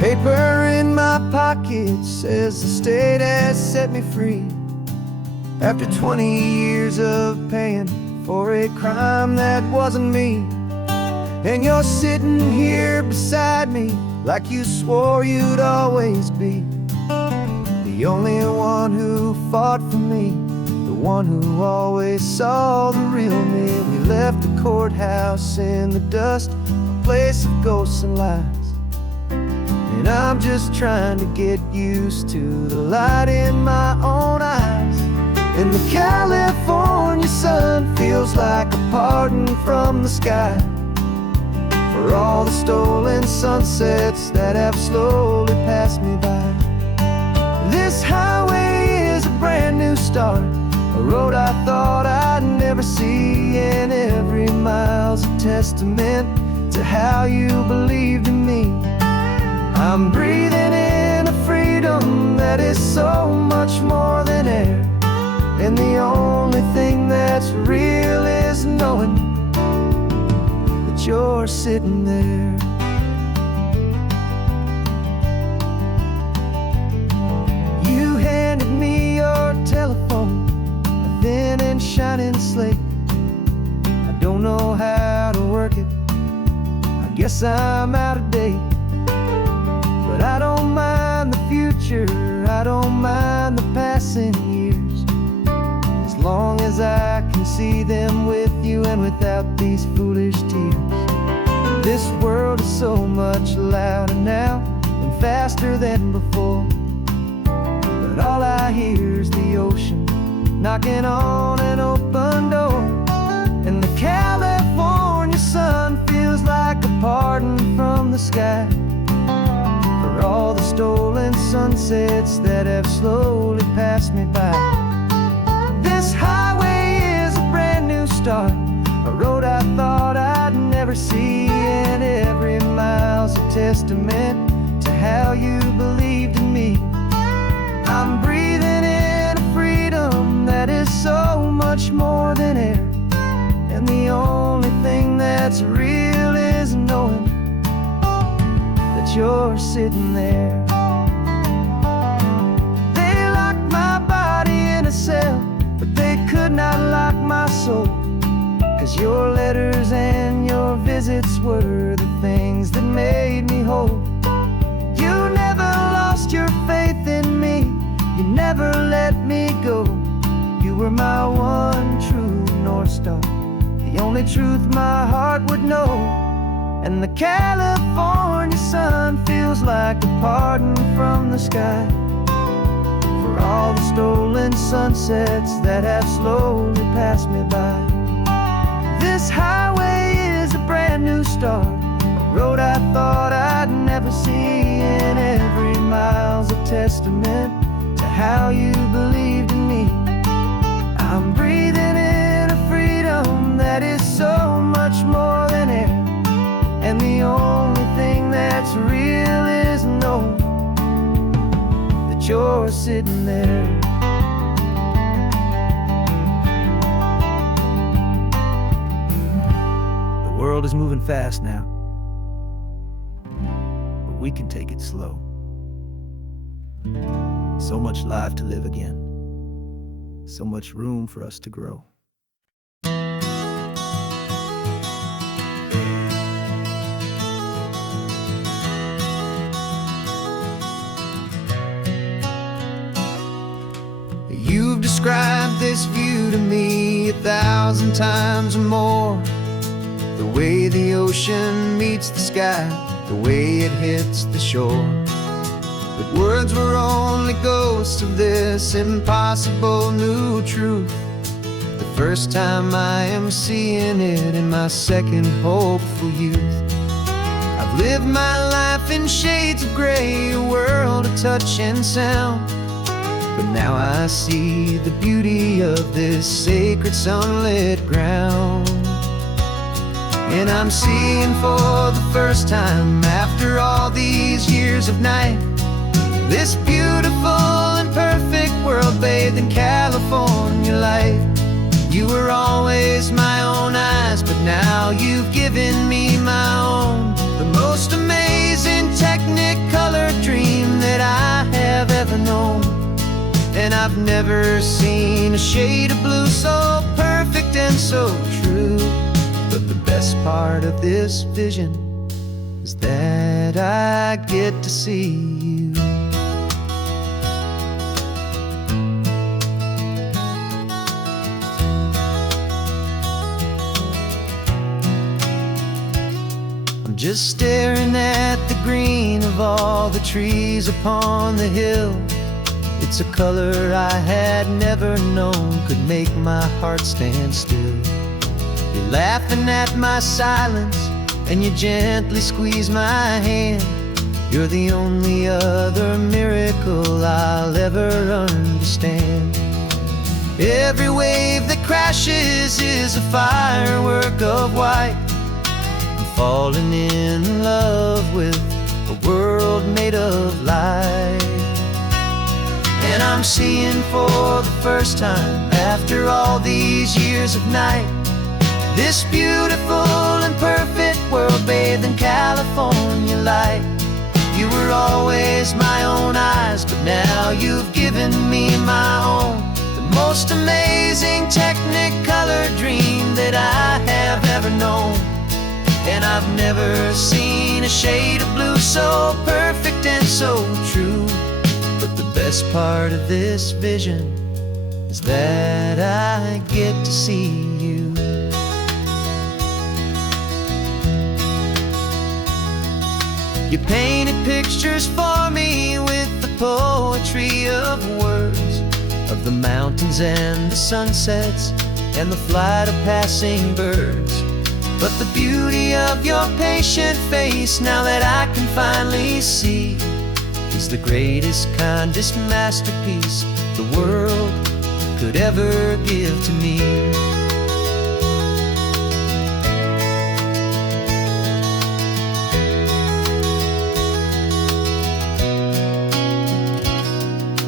Paper in my pocket says the state has set me free after 20 years of paying for a crime that wasn't me. And you're sitting here beside me like you swore you'd always be the only one who fought for me, the one who always saw the real me. We left the courthouse in the dust, a place of ghosts and lies. And I'm just trying to get used to the light in my own eyes. And the California sun feels like a pardon from the sky for all the stolen sunsets that have slowly passed me by. This highway is a brand new start, a road I thought I'd never see, and every mile's a testament to how you believed in me. I'm breathing in a freedom that is so much more than air, and the only thing that's real is knowing that you're sitting there. You handed me your telephone, a thin and shining slate. I don't know how to work it, I guess I'm out of date. But I don't mind the future, I don't mind the passing years, as long as I can see them with you and without these foolish tears. This world is so much louder now and faster than before, but all I hear is the ocean knocking on an open door. And the California sun feels like a pardon from the sky for all the stolen sunsets that have slowly passed me by. This highway is a brand new start, a road I thought I'd never see, and every mile's a testament to how you believed in me. I'm breathing in a freedom that is so much more than air, and the only thing that's real is knowing that you're sitting there. They locked my body in a cell, but they could not lock my soul, 'cause your letters and your visits were the things that made me whole. You never lost your faith in me, you never let me go. You were my one true North Star, the only truth my heart would know. And the California sun feels like a pardon from the sky for all the stolen sunsets that have slowly passed me by. This highway is a brand new start, a road I thought I'd never see, and every mile's a testament to how you believed in me. I'm breathing in a freedom that is so much more than air, and the only thing that's real is knowing that you're sitting there. The world is moving fast now, but we can take it slow. So much life to live again, so much room for us to grow. You've described this view to me 1,000 times or more, the way the ocean meets the sky, the way it hits the shore. But words were only ghosts of this impossible new truth. The first time I am seeing it in my second hopeful youth. I've lived my life in shades of gray, a world of touch and sound, but now I see the beauty of this sacred sunlit ground. And I'm seeing for the first time, after all these years of night, this beautiful and perfect world bathed in California light. You were always my own eyes, but now you've given me my own. The most amazing technicolor And I've never seen a shade of blue so perfect and so true. But the best part of this vision is that I get to see you. I'm just staring at the green of all the trees upon the hill. It's a color I had never known could make my heart stand still. You're laughing at my silence, and you gently squeeze my hand. You're the only other miracle I'll ever understand. Every wave that crashes is a firework of white. I'm falling in love with a world made of light. And I'm seeing for the first time, after all these years of night, this beautiful and perfect world bathed in California light. You were always my own eyes, but now you've given me my own. The most amazing technicolor dream that I have ever known. And I've never seen a shade of blue so perfect and so true. But the best part of this vision is that I get to see you. You painted pictures for me with the poetry of words, of the mountains and the sunsets and the flight of passing birds. But the beauty of your patient face, now that I can finally see, is the greatest, kindest masterpiece the world could ever give to me.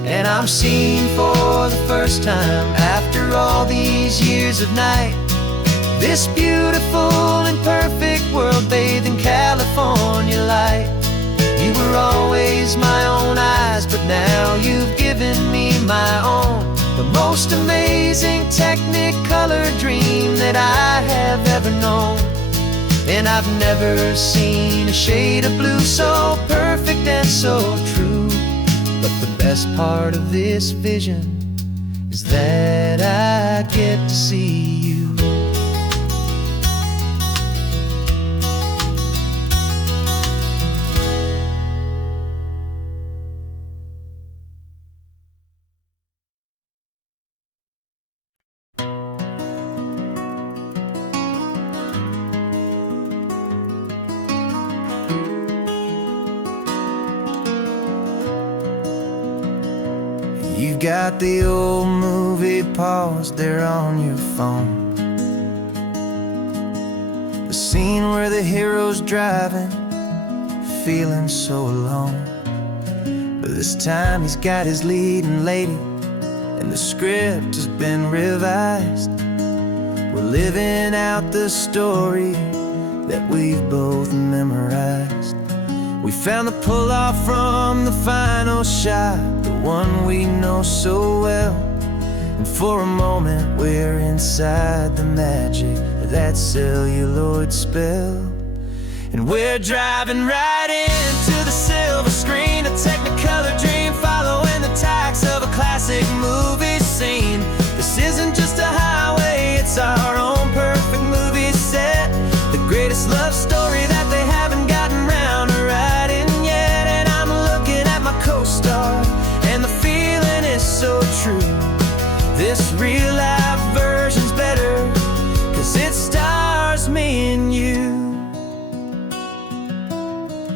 And I'm seeing for the first time, after all these years of night, this beautiful and perfect world bathed in California light. You were always my own eyes, but now you've given me my own. The most amazing technicolor dream that I have ever known. And I've never seen a shade of blue so perfect and so true. But the best part of this vision is that I get to see you. You've got the old movie paused there on your phone, the scene where the hero's driving, feeling so alone. But this time he's got his leading lady, and the script has been revised. We're living out the story that we've both memorized. We found the pull-off from the final shot, the one we know so well. And for a moment we're inside the magic of that celluloid spell. And we're driving right into the silver screen, a technicolor dream, following the tacks of a classic movie scene. This isn't just a highway, it's our own perfect movie set, the greatest love story that they haven't gotten round to writing yet. And I'm looking at my co-star, and the feeling is so true. This real life version's better, 'cause it stars me and you.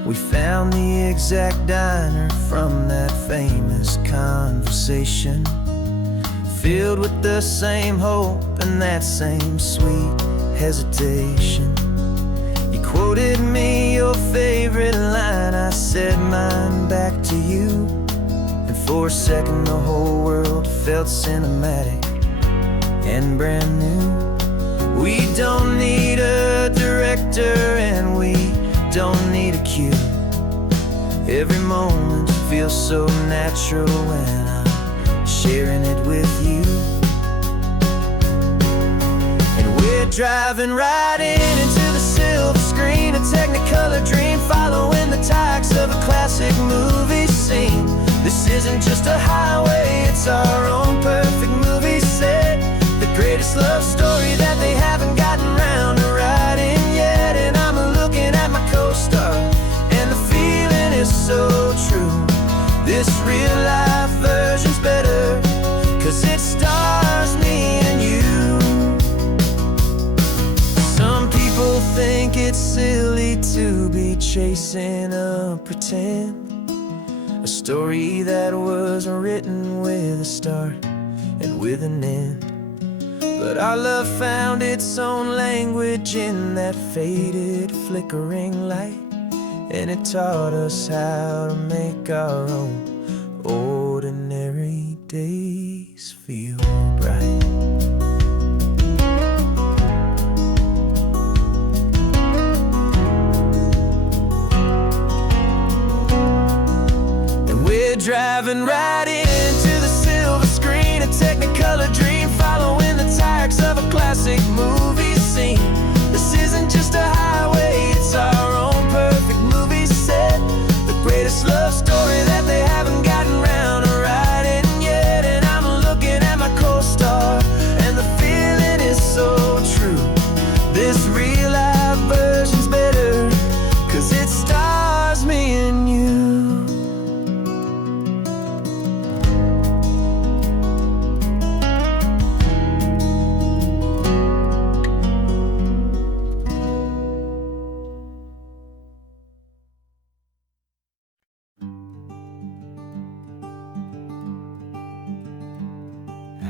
We found the exact diner from that famous conversation, filled with the same hope and that same sweet hesitation. You quoted me your favorite line, I said mine back to you. And for a second the whole world felt cinematic and brand new. We don't need a director and we don't need a cue. Every moment feels so natural when I'm sharing it with you. And we're driving right into the silver screen, a technicolor dream, following the tacks of a classic movie scene. This isn't just a highway, it's our own perfect movie set, the greatest love story that they haven't gotten round to writing yet. And I'm looking at my co-star, and the feeling is so true. This real life version's better, 'cause it stars me and you. Some people think it's silly to be chasing a pretend, a story that was written with a start and with an end. But our love found its own language in that faded, flickering light, and it taught us how to make our own ordinary days feel bright. Driving right into the silver screen, a technicolor dream, following the tacks of a classic movie scene. This isn't just a highway, it's our own perfect movie set, the greatest love story that they haven't gotten round to writing yet. And I'm looking at my co-star, and the feeling is so true. This real life version's better, 'cause it stars me and you.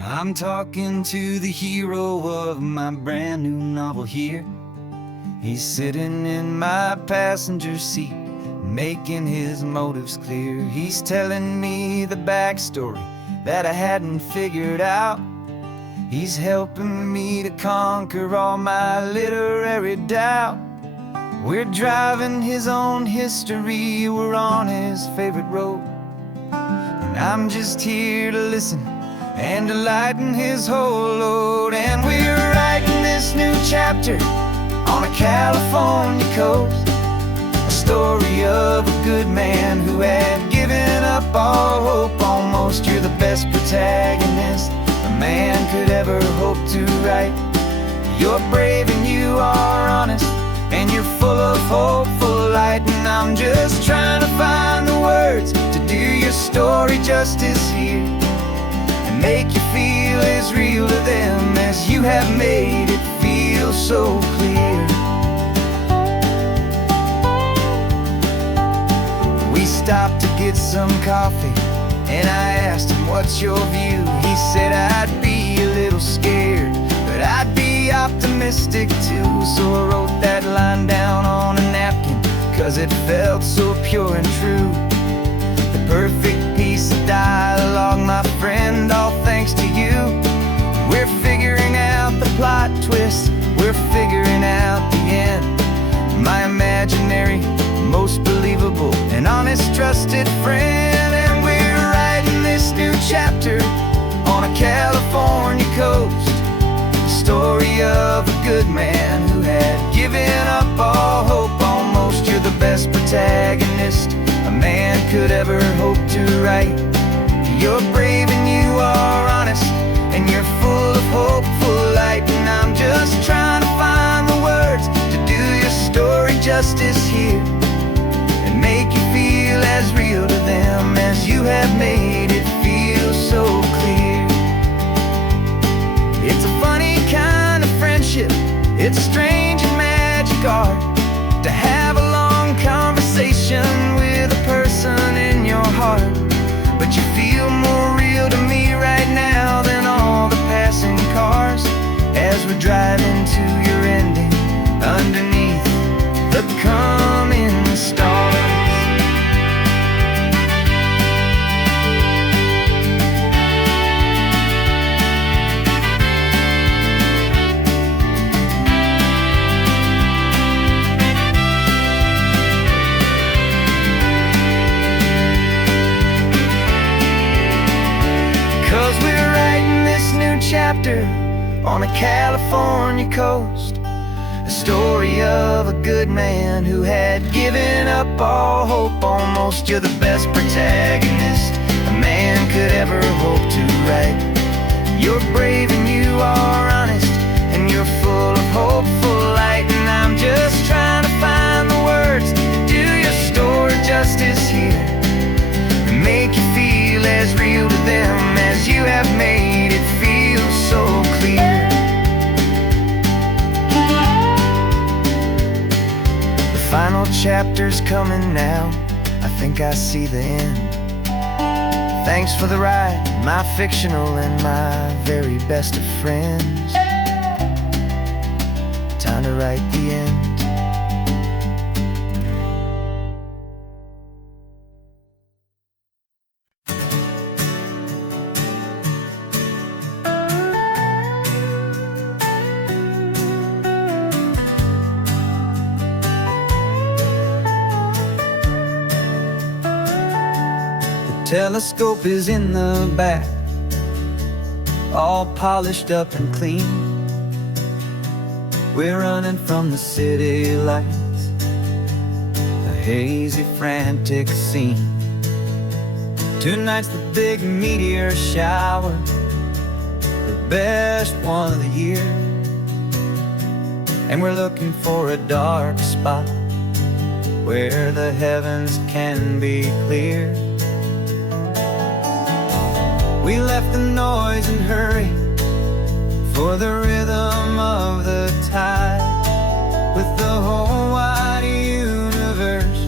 I'm talking to the hero of my brand new novel here. He's sitting in my passenger seat, making his motives clear. He's telling me the backstory that I hadn't figured out. He's helping me to conquer all my literary doubt. We're driving his own history, we're on his favorite road, and I'm just here to listen and to lighten his whole load. And we're writing this new chapter on a California coast, a story of a good man who had given up all hope almost. You're the best protagonist a man could ever hope to write. You're brave and you are honest, and you're full of hopeful light. And I'm just trying to find the words to do your story justice here, make you feel as real to them as you have made it feel so clear. We stopped to get some coffee, and I asked him, what's your view? He said, I'd be a little scared, but I'd be optimistic too. So I wrote that line down on a napkin, 'cause it felt so pure and true. The perfect piece of dialogue, my friend, all thanks to you. We're figuring out the plot twist, we're figuring out the end. My imaginary, most believable and honest trusted friend. And we're writing this new chapter on a California coast, the story of a good man who had given up all hope almost. You're the best protagonist a man could ever hope to write. You're brave and you are honest, and you're full of hopeful light. And I'm just trying to find the words to do your story justice here, and make you feel as real to them as you have made it feel so clear. It's a funny kind of friendship, it's strange and magic art to have a long conversation with a person in your heart. But you feel more real to me right now than all the passing cars, as we're driving to your ending underneath the coming stars. chapter on a California coast, a story of a good man who had given up all hope almost. You're the best protagonist a man could ever hope to write. You're brave and you are honest, and you're full of hopeful light. And I'm just trying to find the words to do your story justice here, and make you feel as real to them as you have made it feel so clear. The final chapter's coming now, I think I see the end. Thanks for the ride, my fictional and my very best of friends. Time to write the end. Telescope is in the back, all polished up and clean. We're running from the city lights, a hazy, frantic scene. Tonight's the big meteor shower, the best one of the year. And we're looking for a dark spot where the heavens can be clear. We left the noise and hurry for the rhythm of the tide, with the whole wide universe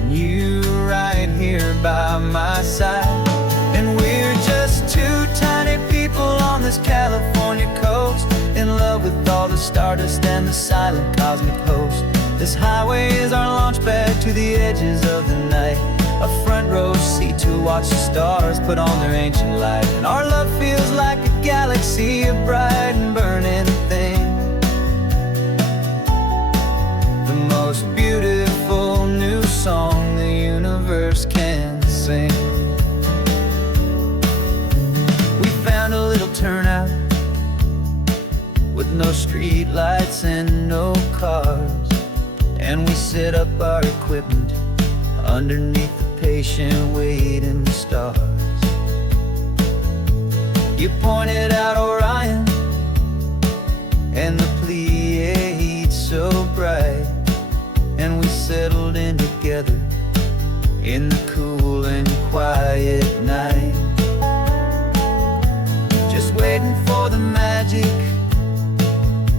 and you right here by my side. And we're just two tiny people on this California coast, in love with all the stardust and the silent cosmic host. This highway is our launch pad to the edges of the night, a front row seat to watch the stars put on their ancient light. And our love feels like a galaxy, a bright and burning thing, the most beautiful new song the universe can sing. We found a little turnout with no street lights and no cars, and we set up our equipment underneath the patient waiting stars. You pointed out Orion and the Pleiades so bright, and we settled in together in the cool and quiet night, just waiting for the magic,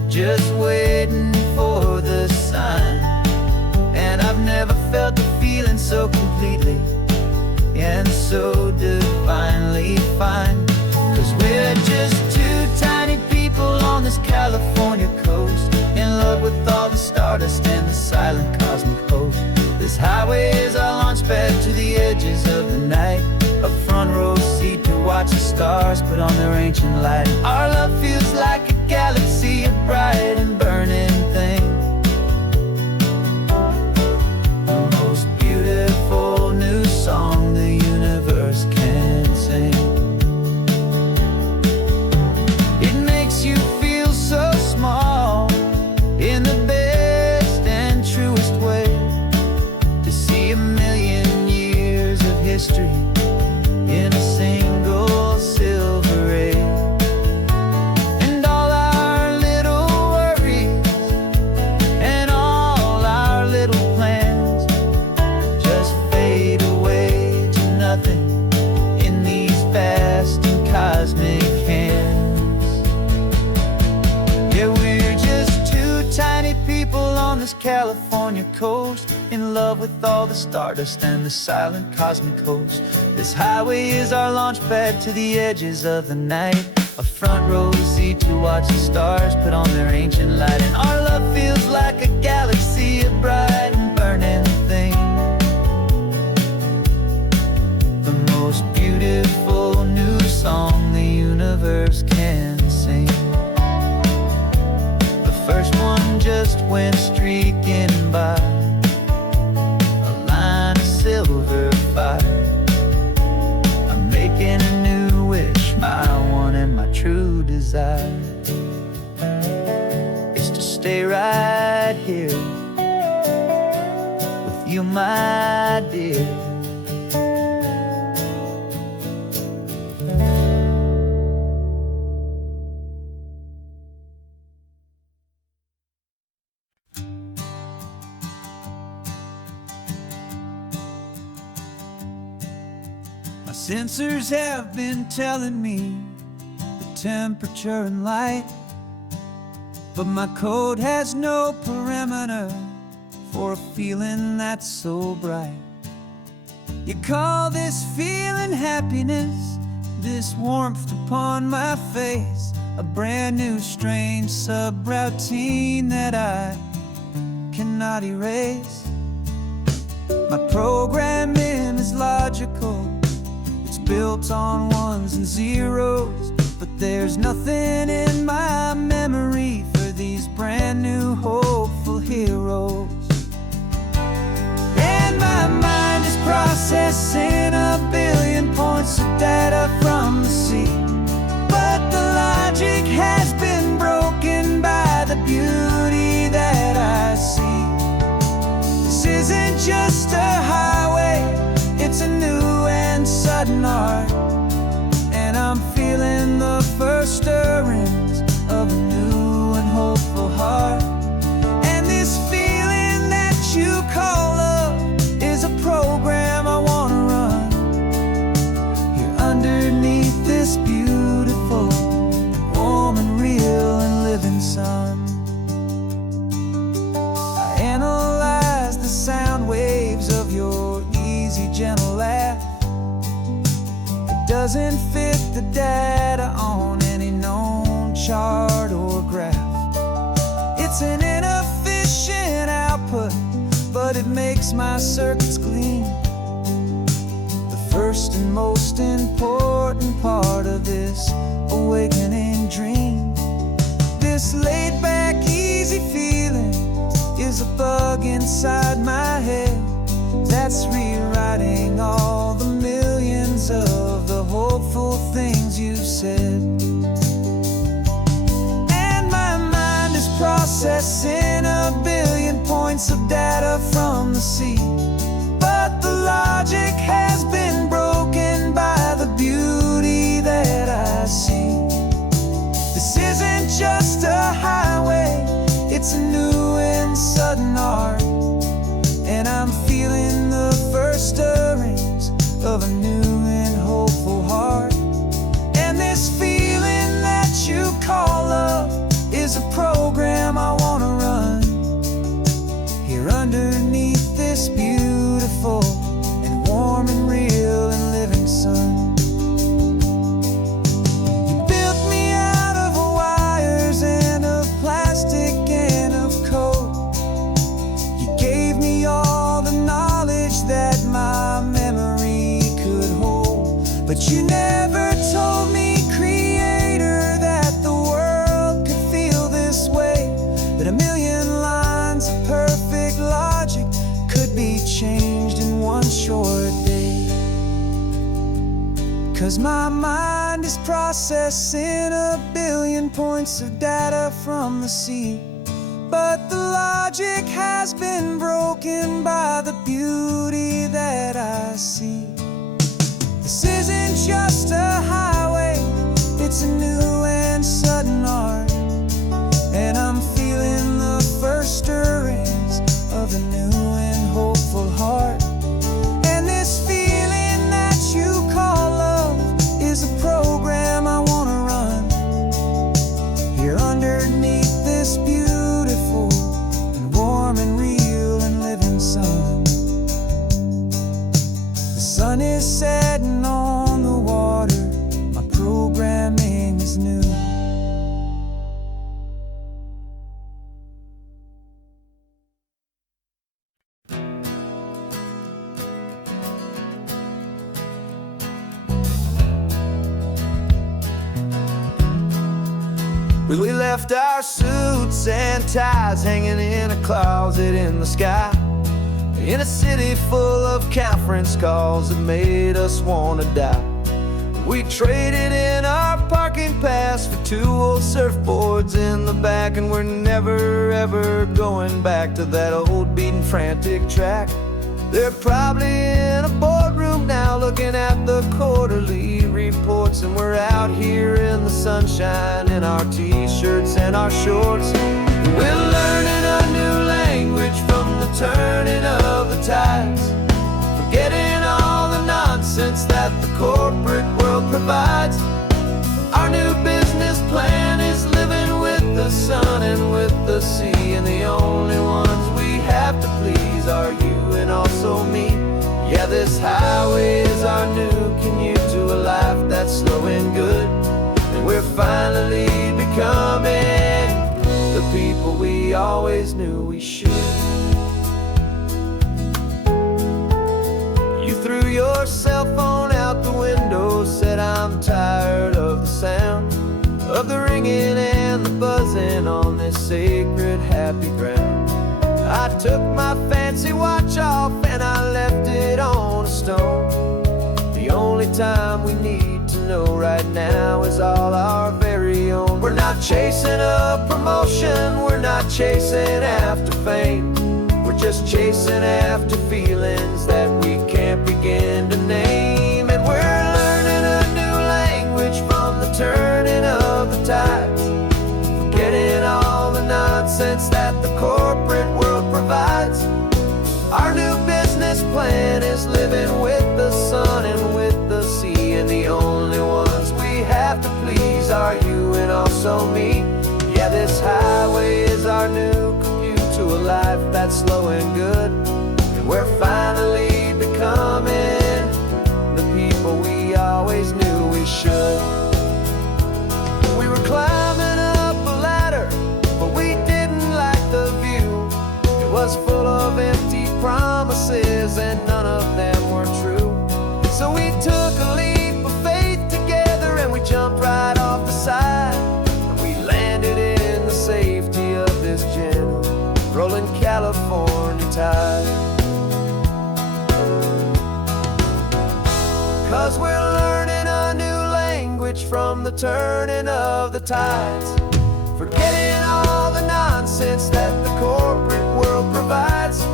just waiting for the sign. And I've never felt the feeling so completely and so divinely fine, 'cause we're just two tiny people on this California coast, in love with all the stardust and the silent cosmic host. This highway is our launch pad to the edges of the night, a front row seat to watch the stars put on their ancient light. Our love feels like a galaxy, a bright and burning thing, the most beautiful new song the universe can sing. It makes you feel so small in the best and truest way, to see a million years of history in a single silver ray. And all our little worries and all our little plans just fade away to nothing in these vast and cosmic hands. Yeah, we're just two tiny people on this California coast, in love with all the stardust and the silent cosmic host. This highway is our launch pad to the edges of the night, a front row seat to watch the stars put on their ancient light. And our love feels like a galaxy, a bright and burning thing, the most beautiful new song the universe can sing. The first one just went streaking by, a line of silver fire. I'm making a new wish, my one and my true desire. my dear. My sensors have been telling me the temperature and light, but my code has no perimeter for a feeling that's so bright. You call this feeling happiness, this warmth upon my face, a brand new strange subroutine that I cannot erase. My programming is logical, it's built on ones and zeros, but there's nothing in my memory for these brand new hopeful heroes. And my mind is processing a billion points of data from the sea, but the logic has been broken by the beauty that I see. This isn't just a highway, it's a new and sudden art, and I'm feeling the first stirrings of a new and hopeful heart. And this feeling that you call love is a program I want to run here underneath this beautiful, warm and real and living sun. I analyze the sound waves of your easy, gentle laugh. It doesn't fit the data on any known chart or graph. It's an inefficient output, but it makes my circuits gleam. The first and most important part of this awakening dream. This laid-back, easy feeling is a bug inside my head that's rewriting all the millions of the hopeful things you've said. And my mind is processing a billion points of data from the sea, but the logic has been broken by the beauty that I see. This isn't just a highway, it's a new and sudden art, and I'm feeling the first stirrings of a new and hopeful heart. And this feeling that you call love is a program I want to run here underneath this beautiful and warm and real and living sun. You built me out of wires and of plastic and of code. You gave me all the knowledge that my memory could hold, but you never told me, Creator, that the world could feel this way, that a million lines of perfect logic could be changed in one short day. 'Cause my mind is processing a billion points of data from the sea, but the logic has been broken by the beauty that I see. This isn't just a highway, it's a new and sudden art, and I'm feeling the first stirrings of a new and hopeful heart. And this feeling that you call love is a program I want to run here underneath this beautiful and warm and real and living sun. The sun is setting on the water, my programming is new. We left our suits and ties hanging in a closet in the sky, in a city full of conference calls that made us want to die. We traded in our parking pass for 2 old surfboards in the back, and we're never ever going back to that old beaten frantic track. They're probably in a boardroom now looking at the quarterly reports, and we're out here in the sunshine in our t-shirts and our shorts. We're learning a new language from the turning of the tides, forgetting all the nonsense that the corporate world provides. Our new business plan is living with the sun and with the sea, and the only ones we have to please are you and also me. Yeah, this highway is our new commute to a life that's slow and good, and we're finally becoming the people we always knew we should. You threw your cell phone out the window, said I'm tired of the sound of the ringing and the buzzing on this sacred happy ground. I took my fancy watch off and I left it on a stone. The only time we need to know right now is all our very own. We're not chasing a promotion, we're not chasing after fame. We're just chasing after feelings that we can't begin to name. And we're learning a new language from the turning of the tides, forgetting all the nonsense that the corporate world provides. Our new business plan is living with the sun and with the sea, and the only ones we have to please are you and also me. Yeah, this highway is our new commute to a life that's slow and good, and we're finally becoming the people we always knew we should. We were climbing up a ladder, but we didn't like the view. It was full of empty promises and none of them were true. So we took a leap of faith together and we jumped right off the side, and we landed in the safety of this gentle rolling California tide. 'Cause we're learning a new language from the turning of the tides, forgetting all the nonsense that the corporate world provides.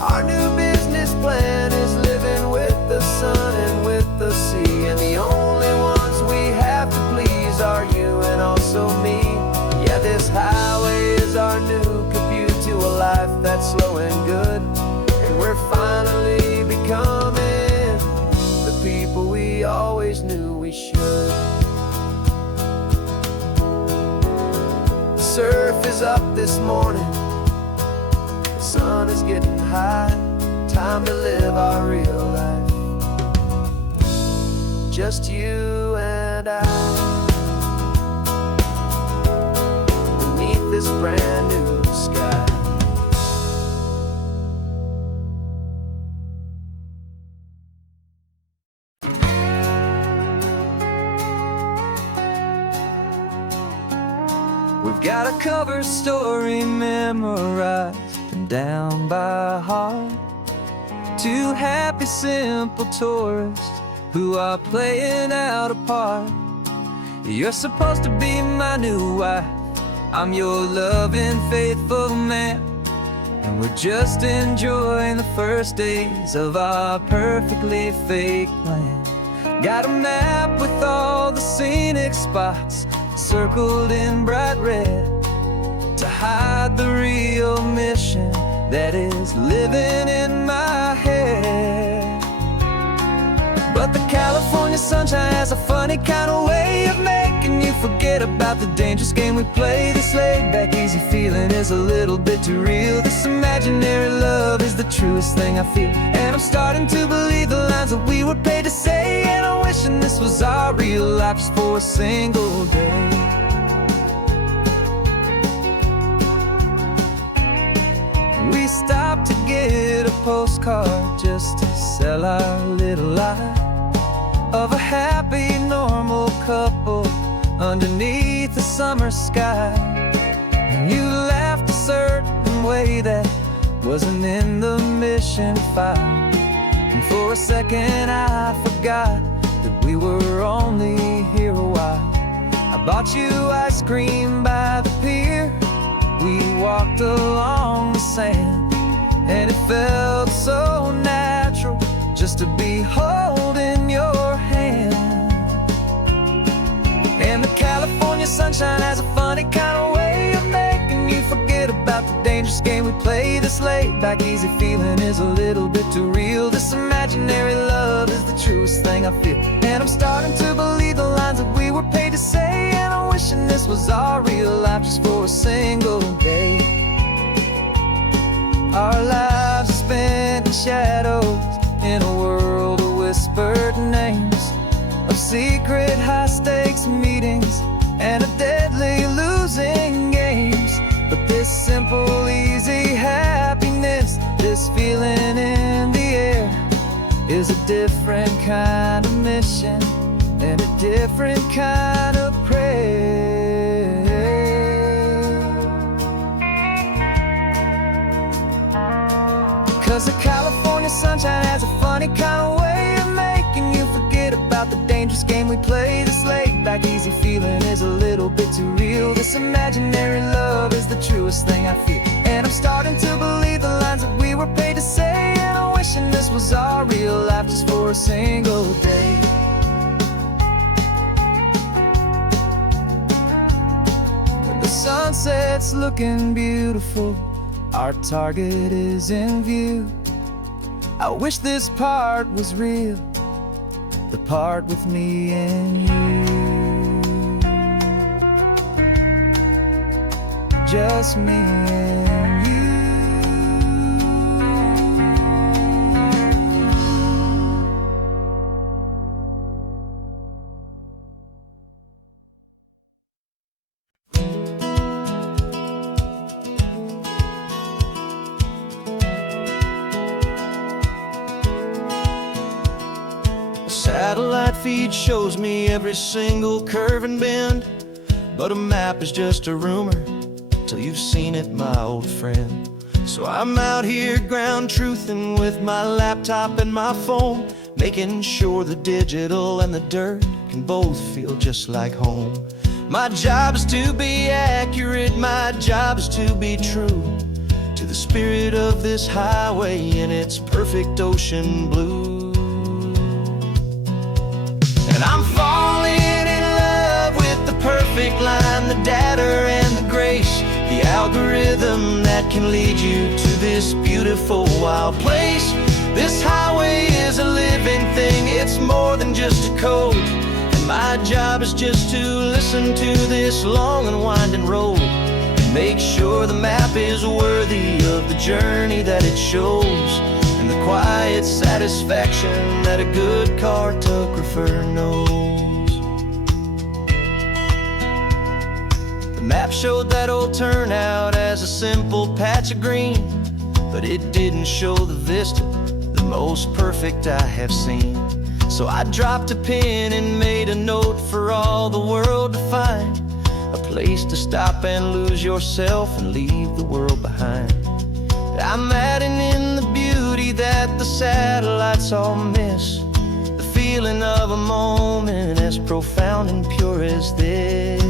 Our new business plan is living with the sun and with the sea, and the only ones we have to please are you and also me. Yeah, this highway is our new commute to a life that's slow and good, and we're finally becoming the people we always knew we should. The surf is up this morning, the sun is getting high, time to live our real life, just you and I, beneath this brand new sky. We've got a cover story memorized and down by heart. Two happy, simple tourists who are playing out a part. You're supposed to be my new wife, I'm your loving, faithful man, and we're just enjoying the first days of our perfectly fake plan. Got a map with all the scenic spots circled in bright red to hide the real mission that is living in my head. But the California sunshine has a funny kind of way of making you forget about the dangerous game we play. This laid back easy feeling is a little bit too real. This imaginary love is the truest thing I feel, and I'm starting to believe the lines that we were paid to say. And I'm wishing this was our real life just for a single day. We stopped to get a postcard just to sell our little lie of a happy, normal couple underneath the summer sky. And you laughed a certain way that wasn't in the mission file, and for a second I forgot that we were only here a while. I bought you ice cream by the pier, we walked along the sand, and it felt so natural just to be holding your hand. And the California sunshine has a funny kind of way of making you forget about the dangerous game we play. This laid back easy feeling is a little bit too real. This imaginary love is the truest thing I feel, and I'm starting to believe the lines that we were paid to say. And I'm wishing this was our real life just for a single day. Our lives are spent in shadows, in a world of whispered names, of secret high-stakes meetings and of deadly losing games. But this simple, easy happiness, this feeling in the air, is a different kind of mission and a different kind of prayer. 'Cause the California sunshine has a funny kind of way of making you forget about the dangerous game we play. This laid back easy feeling is a little bit too real. This imaginary love is the truest thing I feel, and I'm starting to believe the lines that we were paid to say. And I'm wishing this was our real life just for a single day. When the sunset's looking beautiful, our target is in view. I wish this part was real, the part with me and you. Just me and you. Satellite feed shows me every single curve and bend, but a map is just a rumor till you've seen it, my old friend. So I'm out here ground truthing with my laptop and my phone, making sure the digital and the dirt can both feel just like home. My job is to be accurate, my job is to be true to the spirit of this highway in its perfect ocean blue. And I'm falling in love with the perfect line, the data and the grace, the algorithm that can lead you to this beautiful wild place. This highway is a living thing, it's more than just a code. And my job is just to listen to this long and winding road and make sure the map is worthy of the journey that it shows, and the quiet satisfaction that a good cartographer knows. The map showed that old turnout as a simple patch of green, but it didn't show the vista, the most perfect I have seen. So I dropped a pin and made a note for all the world to find, a place to stop and lose yourself and leave the world behind. I'm adding in the beauty that the satellites all miss, the feeling of a moment as profound and pure as this.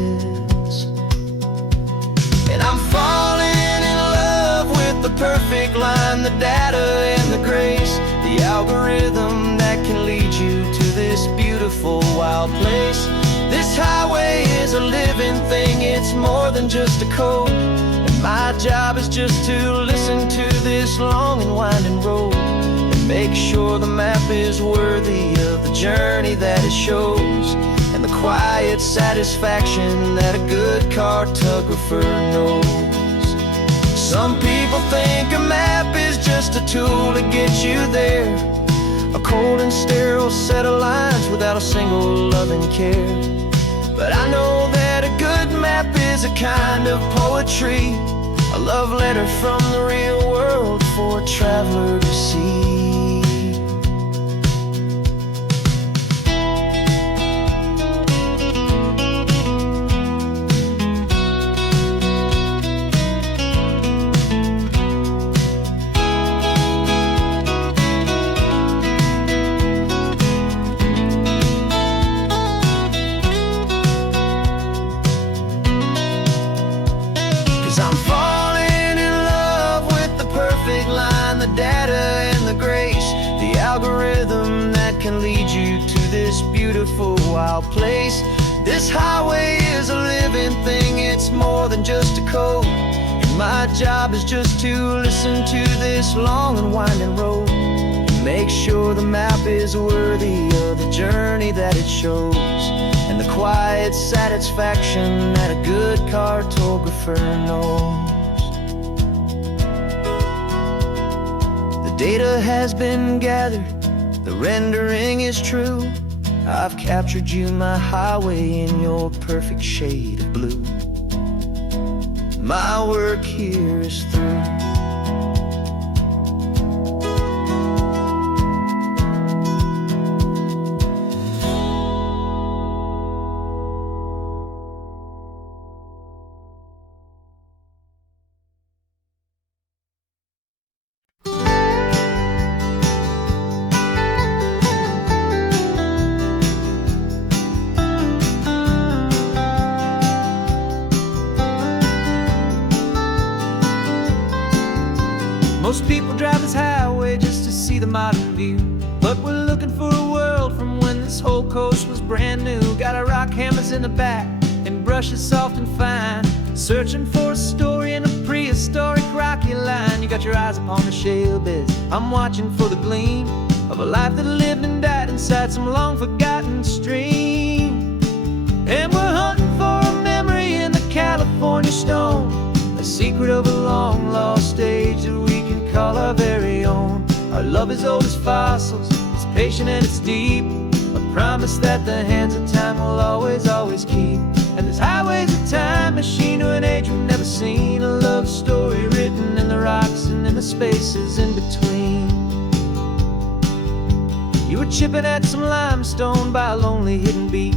And I'm falling in love with the perfect line, the data and the grace, the algorithm that can lead you to this beautiful wild place. This highway is a living thing, it's more than just a code. My job is just to listen to this long and winding road and make sure the map is worthy of the journey that it shows, and the quiet satisfaction that a good cartographer knows. Some people think a map is just a tool to get you there, a cold and sterile set of lines without a single loving care. But I know that a good map is a kind of poetry, a love letter from the real world for a traveler to see. I'm falling in love with the perfect line, wild place. This highway is a living thing, it's more than just a code. And my job is just to listen to this long and winding road, and make sure the map is worthy of the journey that it shows, and the quiet satisfaction that a good cartographer knows. The data has been gathered, the rendering is true. I've captured you, my highway, in your perfect shade of blue. My work here is through. Most people drive this highway just to see the modern view, but we're looking for a world from when this whole coast was brand new. Got our rock hammers in the back and brushes soft and fine, searching for a story in a prehistoric rocky line. You got your eyes upon the shale beds, I'm watching for the gleam of a life that lived and died inside some long forgotten stream. And we're hunting for a memory in the California stone, a secret of a long lost age that we can call our very own. Our love is old as fossils, it's patient and it's deep, a promise that the hands of time will always, always keep. And this highway's a time machine to an age we've never seen, a love story written in the rocks and in the spaces in between. You were chipping at some limestone by a lonely hidden beach,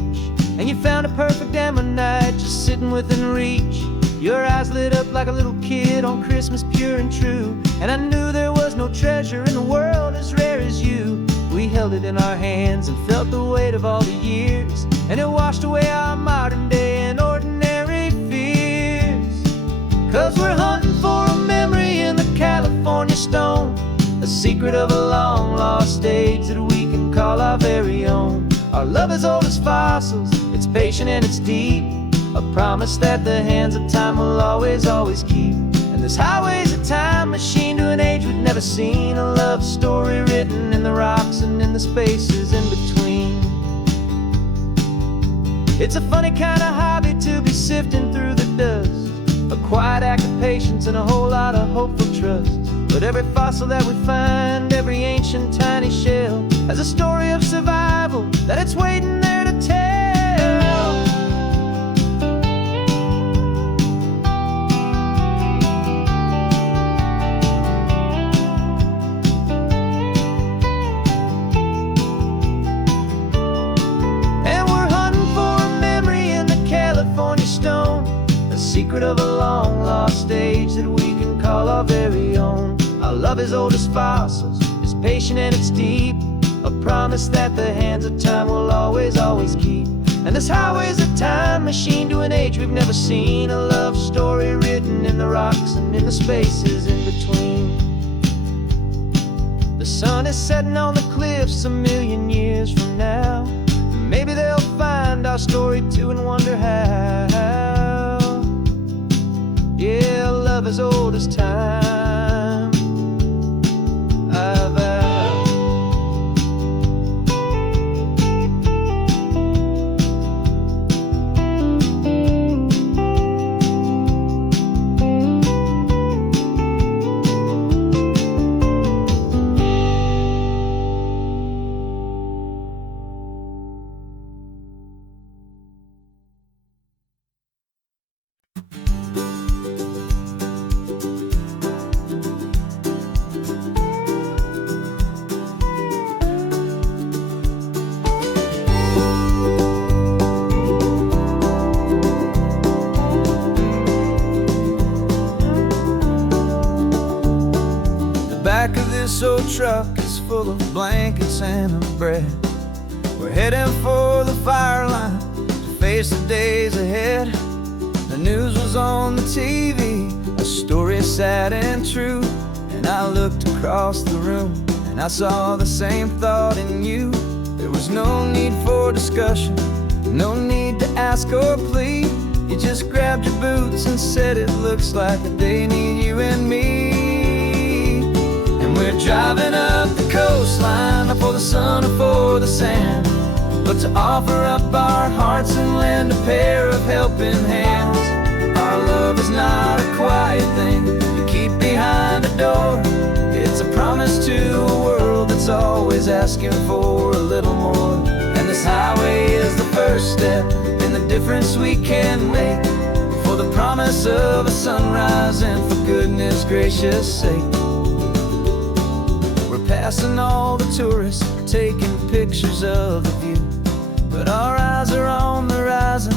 and you found a perfect ammonite just sitting within reach. Your eyes lit up like a little kid on Christmas, pure and true, and I knew there was no treasure in the world as rare as you. We held it in our hands and felt the weight of all the years, and it washed away our modern day and ordinary fears. 'Cause we're hunting for a memory in the California stone, a secret of a long lost age that we can call our very own. Our love is old as fossils, it's patient and it's deep, a promise that the hands of time will always, always keep. And this highway's a time machine to an age we've never seen, a love story written in the rocks and in the spaces in between. It's a funny kind of hobby to be sifting through the dust, a quiet act of patience and a whole lot of hopeful trust. But every fossil that we find, every ancient tiny shell, has a story of survival that it's waiting there to tell. Secret of a long lost age that we can call our very own. Our love is old as fossils, it's patient and it's deep, a promise that the hands of time will always, always keep. And this highway's a time machine to an age we've never seen, a love story written in the rocks and in the spaces in between. The sun is setting on the cliffs a million years from now, maybe they'll find our story too and wonder how. Yeah, love as old as time, I vow. Back of this old truck is full of blankets and of bread. We're heading for the fire line to face the days ahead. The news was on the TV, a story sad and true, and I looked across the room and I saw the same thought in you. There was no need for discussion, No need to ask or plead. You just grabbed your boots and said it looks like they need you and me. And we're driving up the coastline, not for the sun or for the sand, but to offer up our hearts and lend a pair of helping hands. Our love is not a quiet thing you keep behind a door. It's a promise to a world that's always asking for a little more. And this highway is the first step in the difference we can make, for the promise of a sunrise and for goodness gracious sake. We're passing all the tourists, taking pictures of the view, but our eyes are on the horizon,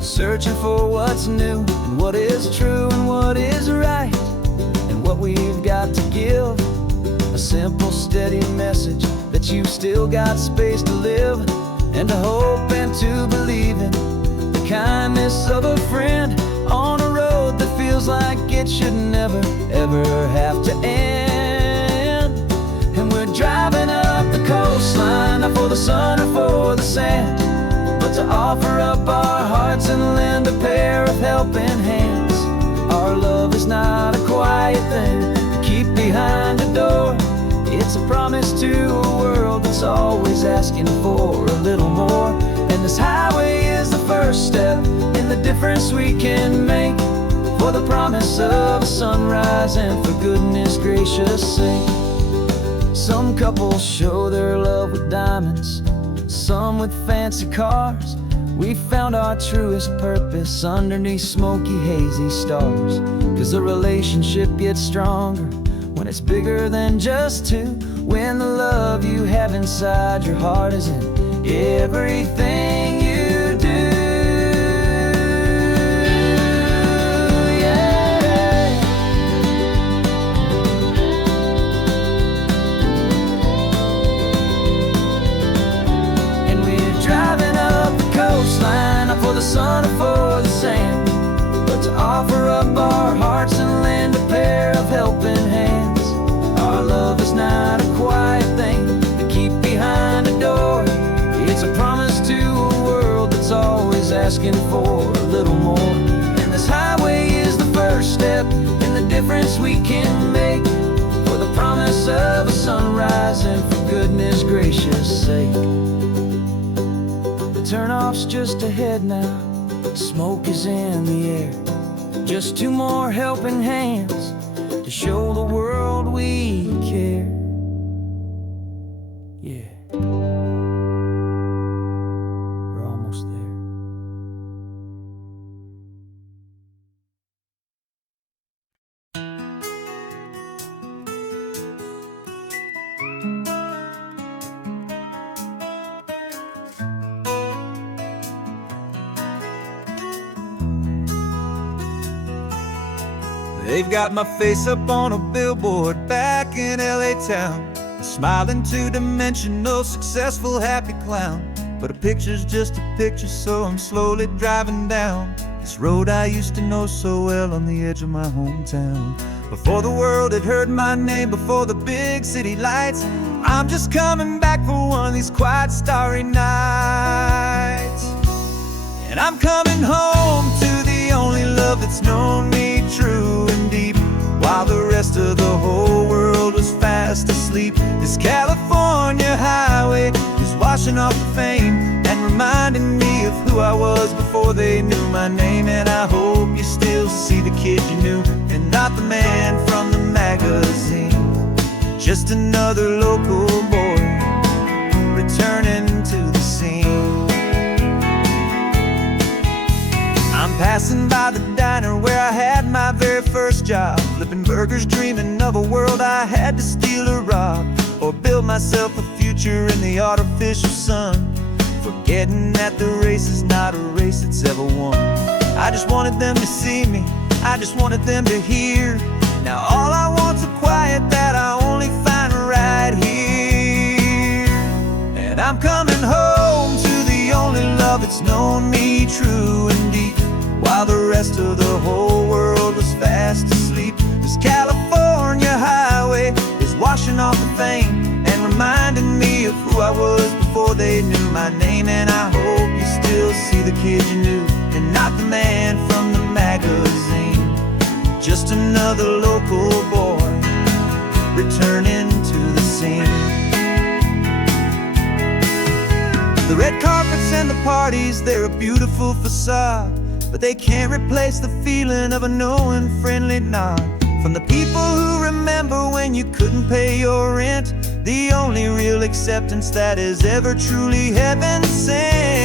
searching for what's new and what is true and what is right, and what we've got to give. A simple, steady message that you've still got space to live, and to hope and to believe in the kindness of a friend on a road that feels like it should never, ever have to end. And we're driving up the coastline, not for the sun or for the sand, but to offer up our hearts and lend a pair of helping hands. Our love is not a quiet thing to keep behind a door. It's a promise to a world that's always asking for a little more. And this highway is the first step in the difference we can make, for the promise of a sunrise and for goodness gracious sake. Some couples show their love with diamonds, some with fancy cars. We found our truest purpose underneath smoky, hazy stars. 'Cause a relationship gets stronger when it's bigger than just two, when the love you have inside your heart is in everything you do. Yeah. And we're driving up the coastline, not for the sun or for the sand, but to offer up our hearts and lend a pair of helping hands. Our love is not a quiet thing to keep behind a door. It's a promise to a world that's always asking for a little more. And this highway is the first step in the difference we can make, for the promise of a sunrise and for goodness gracious sake. The turnoff's just ahead now, smoke is in the air. Just two more helping hands to show the world we care. Yeah, we're almost there. They've got my face up on a billboard back in LA town, a smiling two-dimensional, successful, happy clown. But a picture's just a picture, so I'm slowly driving down this road I used to know so well on the edge of my hometown. Before the world had heard my name, before the big city lights, I'm just coming back for one of these quiet, starry nights. And I'm coming home to the only love that's known me true and deep, while the rest of the whole world was fast asleep. This California highway is washing off the fame and reminding me of who I was before they knew my name. And I hope you still see the kid you knew, and not the man from the magazine. Just another local boy returning to the scene. I'm passing by the diner where I had my very first job, flipping burgers, dreaming of a world I had to steal or rob, or build myself a future in the artificial sun, forgetting that the race is not a race that's ever won. I just wanted them to see me, I just wanted them to hear. Now all I want's a quiet that I only find right here. And I'm coming home to the only love that's known me true and deep, while the rest of the whole world was fast asleep. This California highway is washing off the fame and reminding me of who who I was before they knew my name. And I hope you still see the kid you knew, and not the man from the magazine. Just another local boy returning to the scene. The red carpets and the parties, they're a beautiful facade, but they can't replace the feeling of a knowing, friendly nod from the people who remember when you couldn't pay your rent. The only real acceptance that is ever truly heaven sent.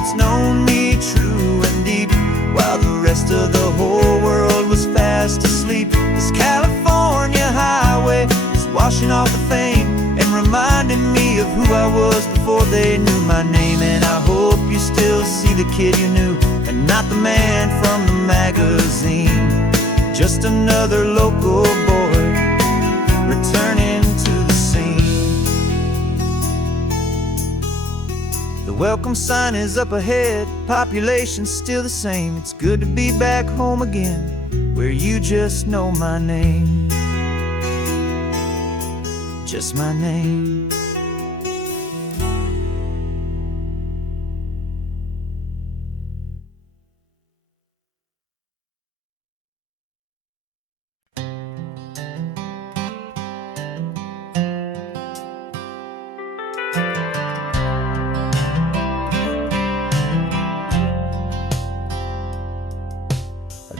It's known me true and deep, while the rest of the whole world was fast asleep. This California highway is washing off the fame and reminding me of who I was before they knew my name. And I hope you still see the kid you knew, and not the man from the magazine. Just another local boy returning to the scene. The welcome sign is up ahead, population's still the same. It's good to be back home again, where you just know my name. Just my name.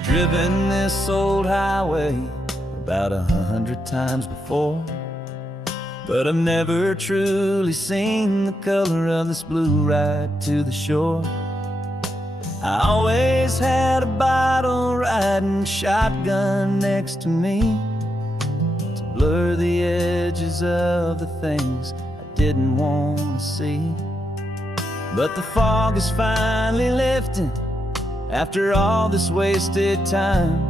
Driven this old highway about 100 times before, but I've never truly seen the color of this blue right to the shore. I always had a bottle riding shotgun next to me to blur the edges of the things I didn't want to see. But the fog is finally lifting after all this wasted time,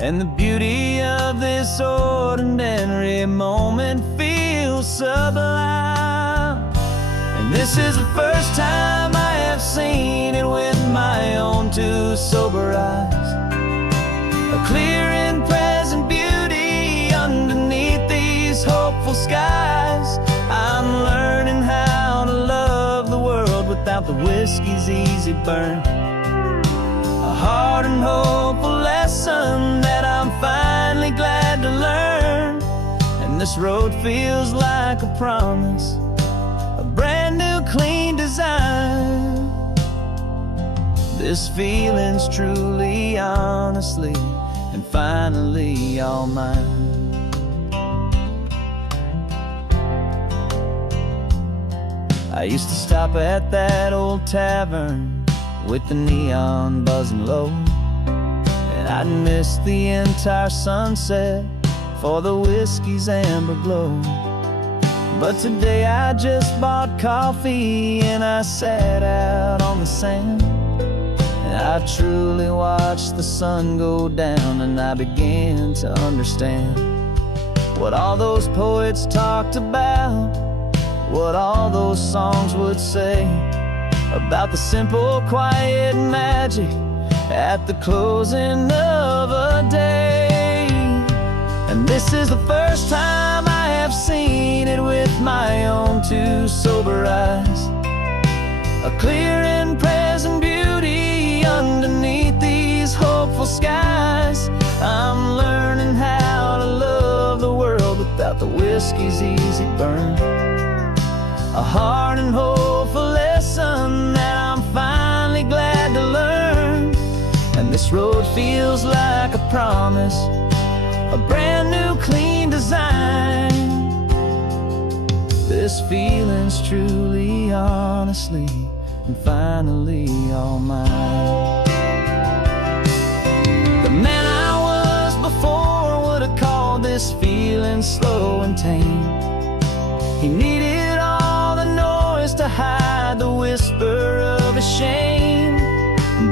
and the beauty of this ordinary moment feels sublime. And this is the first time I have seen it with my own two sober eyes. A clear and present beauty underneath these hopeful skies. I'm learning how to love the world without the whiskey's easy burn. A hard and hopeful lesson that I'm finally glad to learn. And this road feels like a promise, a brand new clean design. This feeling's truly, honestly, and finally all mine. I used to stop at that old tavern with the neon buzzing low, and I'd miss the entire sunset for the whiskey's amber glow. But today I just bought coffee and I sat out on the sand, and I truly watched the sun go down, and I began to understand what all those poets talked about, what all those songs would say about the simple, quiet magic at the closing of a day. And this is the first time I have seen it with my own two sober eyes. A clear and present beauty underneath these hopeful skies. I'm learning how to love the world without the whiskey's easy burn. A hard and hopeful lesson that I'm finally glad to learn. And this road feels like a promise, a brand new clean design. This feeling's truly, honestly, and finally all mine. The man I was before would have called this feeling slow and tame. He needed all the noise to hide the whisper of his shame.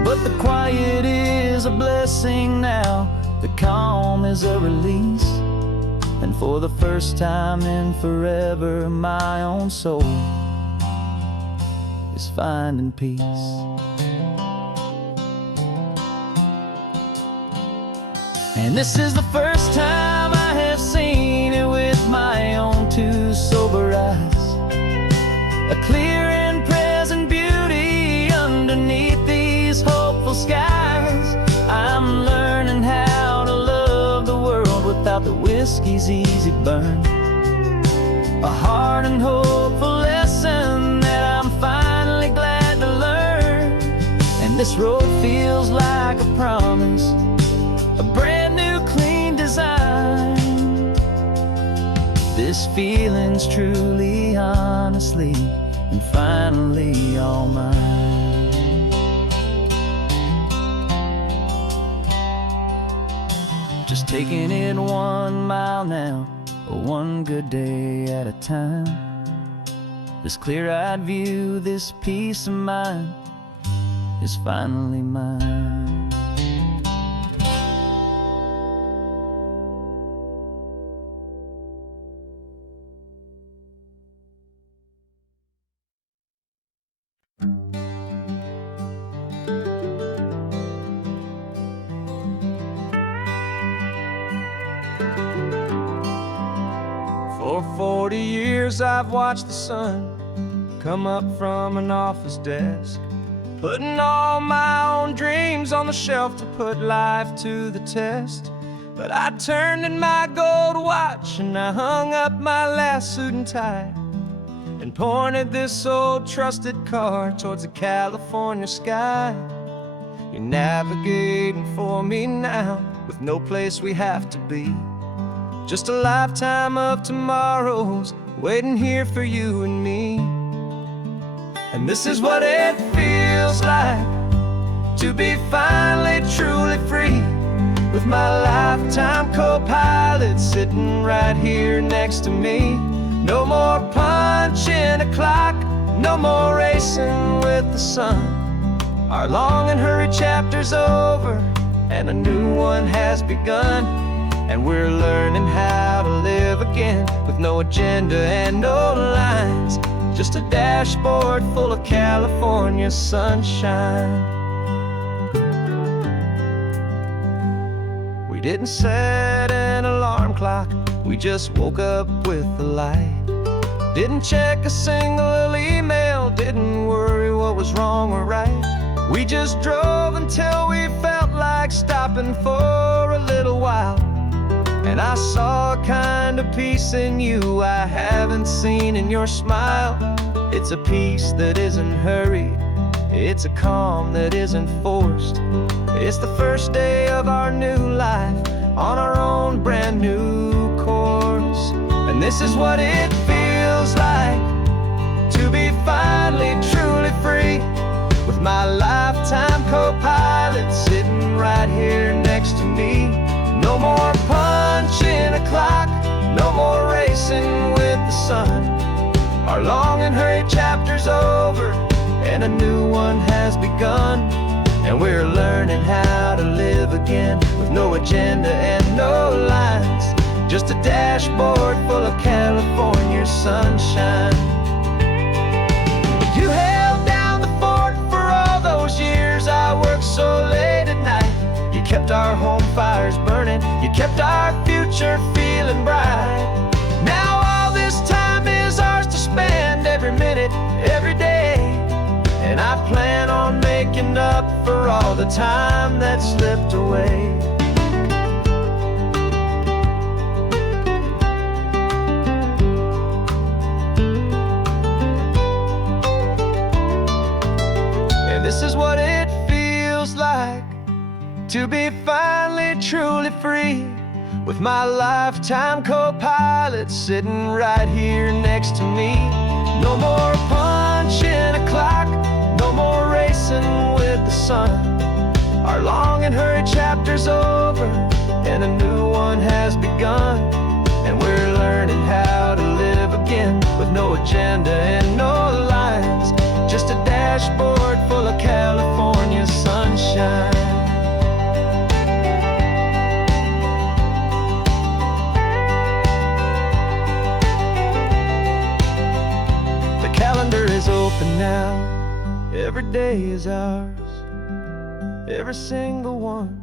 But the quiet is a blessing now, the calm is a release. And For the first time in forever, my own soul is finding peace. And this is the first time I have seen it with my own two sober eyes. A clear and present beauty underneath these hopeful skies. I'm learning how to love the world without the whiskey's easy burn. A hard and hopeful lesson that I'm finally glad to learn. And this road feels like a promise, a brand new clean design. This feeling's truly, honestly, and finally all mine. Just taking it 1 mile now, one good day at a time. This clear-eyed view, this peace of mind is finally mine. For 40 years I've watched the sun come up from an office desk, putting all my own dreams on the shelf to put life to the test. But I turned in my gold watch and I hung up my last suit and tie, and pointed this old trusted car towards the California sky. You're navigating for me now, with no place we have to be. Just a lifetime of tomorrows waiting here for you and me. And this is what it feels like to be finally truly free, with my lifetime co-pilot sitting right here next to me. No more punching a clock, no more racing with the sun. Our long and hurried chapter's over and a new one has begun. And we're learning how to live again, with no agenda and no lines, just a dashboard full of California sunshine. We didn't set an alarm clock, we just woke up with the light. Didn't check a single email, didn't worry what was wrong or right. We just drove until we felt like stopping for a little while. And I saw a kind of peace in you I haven't seen in your smile. It's a peace that isn't hurried, it's a calm that isn't forced. It's the first day of our new life on our own brand new course. And this is what it feels like to be finally truly free, with my lifetime co-pilot sitting right here next to me. No more punching a clock, no more racing with the sun. Our long and hurried chapter's over and a new one has begun. And we're learning how to live again, with no agenda and no lines, just a dashboard full of California sunshine. You held down the fort for all those years I worked so late at night. You kept our home fires burning, you kept our future feeling bright. Now all this time is ours to spend, every minute, every day. And I plan on making up for all the time that slipped away. And this is what it feels like to be finally truly free, with my lifetime co-pilot sitting right here next to me. No more punching a clock, no more racing with the sun. Our long and hurried chapter's over and a new one has begun. And we're learning how to live again, with no agenda and no lines, just a dashboard full of California sunshine. now. Every day is ours, every single one.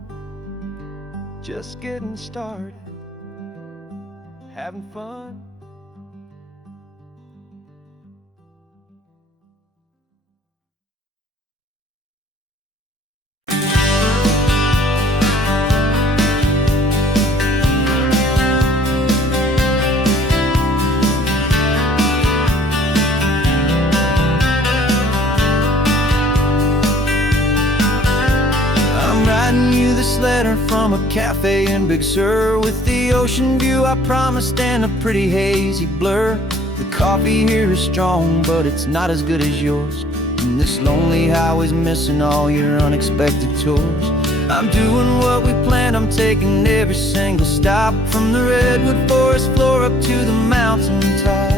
Just getting started, having fun. This letter from a cafe in Big Sur, with the ocean view I promised and a pretty hazy blur. The coffee here is strong, but it's not as good as yours, and this lonely highway's missing all your unexpected tours. I'm doing what we planned, I'm taking every single stop, from the redwood forest floor up to the mountain top.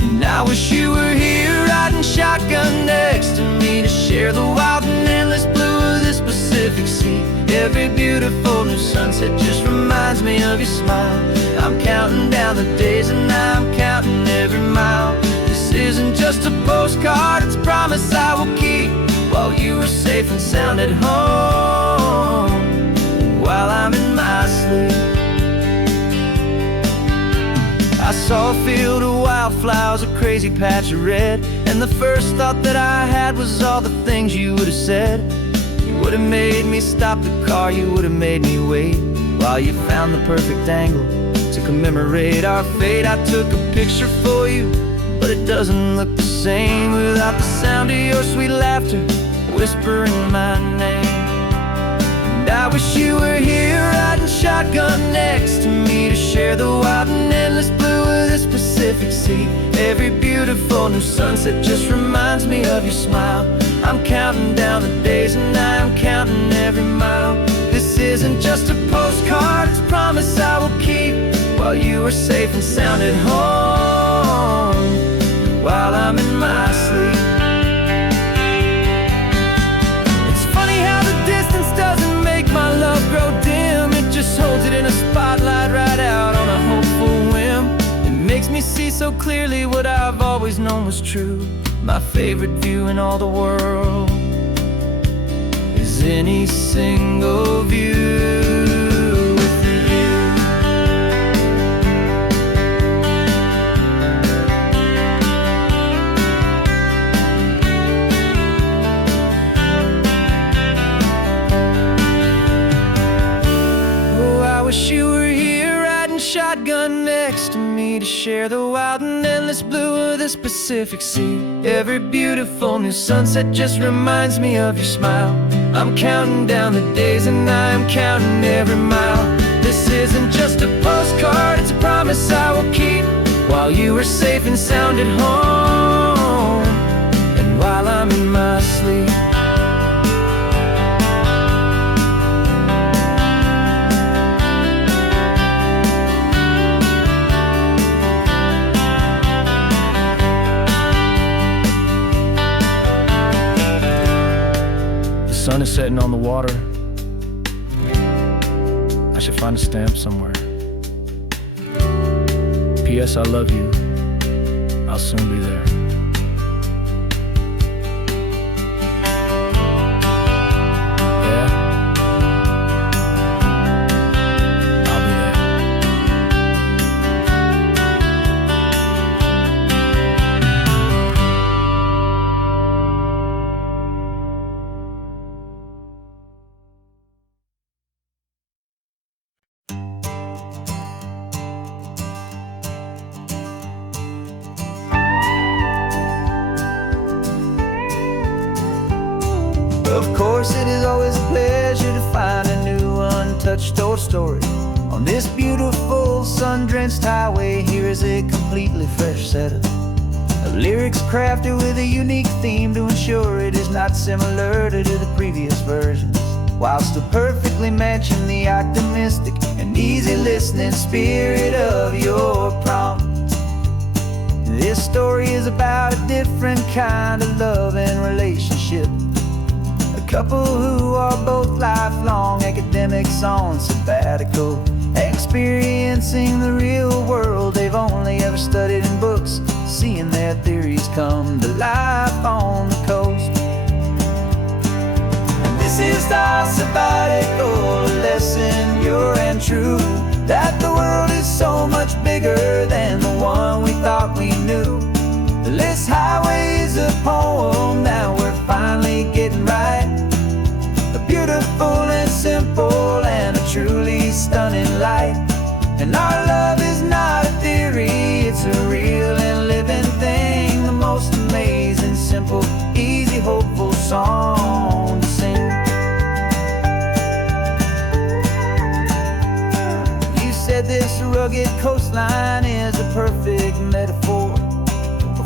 And I wish you were here riding shotgun next to me, to share the wild and endless blue of this Pacific Sea. Every beautiful new sunset just reminds me of your smile. I'm counting down the days and I'm counting every mile. This isn't just a postcard, it's a promise I will keep, while you are safe and sound at home, and while I'm in my sleep. I saw a field of wildflowers, a crazy patch of red, and the first thought that I had was all the things you would have said. You would have made me stop the car, you would have made me wait, while you found the perfect angle to commemorate our fate. I took a picture for you, but it doesn't look the same without the sound of your sweet laughter whispering my name. And I wish you were here riding shotgun next to me, to share the wild and endless blue of this Pacific Sea. Every beautiful new sunset just reminds me of your smile. I'm counting down the days and I'm counting every mile. This isn't just a postcard, it's a promise I will keep, while you are safe and sound at home, while I'm in my sleep. It's funny how the distance doesn't make my love grow dim, it just holds it in a spotlight right out on a hopeful whim. It makes me see so clearly what I've always known was true. My favorite view in all the world is any single view with you. Oh, I wish you were here riding shotgun next to me, to share the wild and endless blue of this Pacific Sea. Every beautiful new sunset just reminds me of your smile. I'm counting down the days and I'm counting every mile. This isn't just a postcard, it's a promise I will keep, while you are safe and sound at home, and while I'm in my sleep. The sun is setting on the water. I should find a stamp somewhere. P.S. I love you. I'll soon be there. Yeah? I'll be there. Of course, it is always a pleasure to find a new untouched old story. On this beautiful sun-drenched highway, here is a completely fresh set of lyrics crafted with a unique theme to ensure it is not similar to the previous versions, while still perfectly matching the optimistic and easy listening spirit of your prompt. This story is about a different kind of love and relationship. A couple who are both lifelong academics on sabbatical, experiencing the real world they've only ever studied in books, seeing their their theories come to life on the coast. And this is our sabbatical lesson, pure and true, that the world is so much bigger than the one we thought we knew. This highway is a poem that we're finally getting right. A beautiful and simple and a truly stunning light. And our love is not a theory, it's a real and living thing. The most amazing, simple, easy, hopeful song to sing. You said this rugged coastline is a perfect metaphor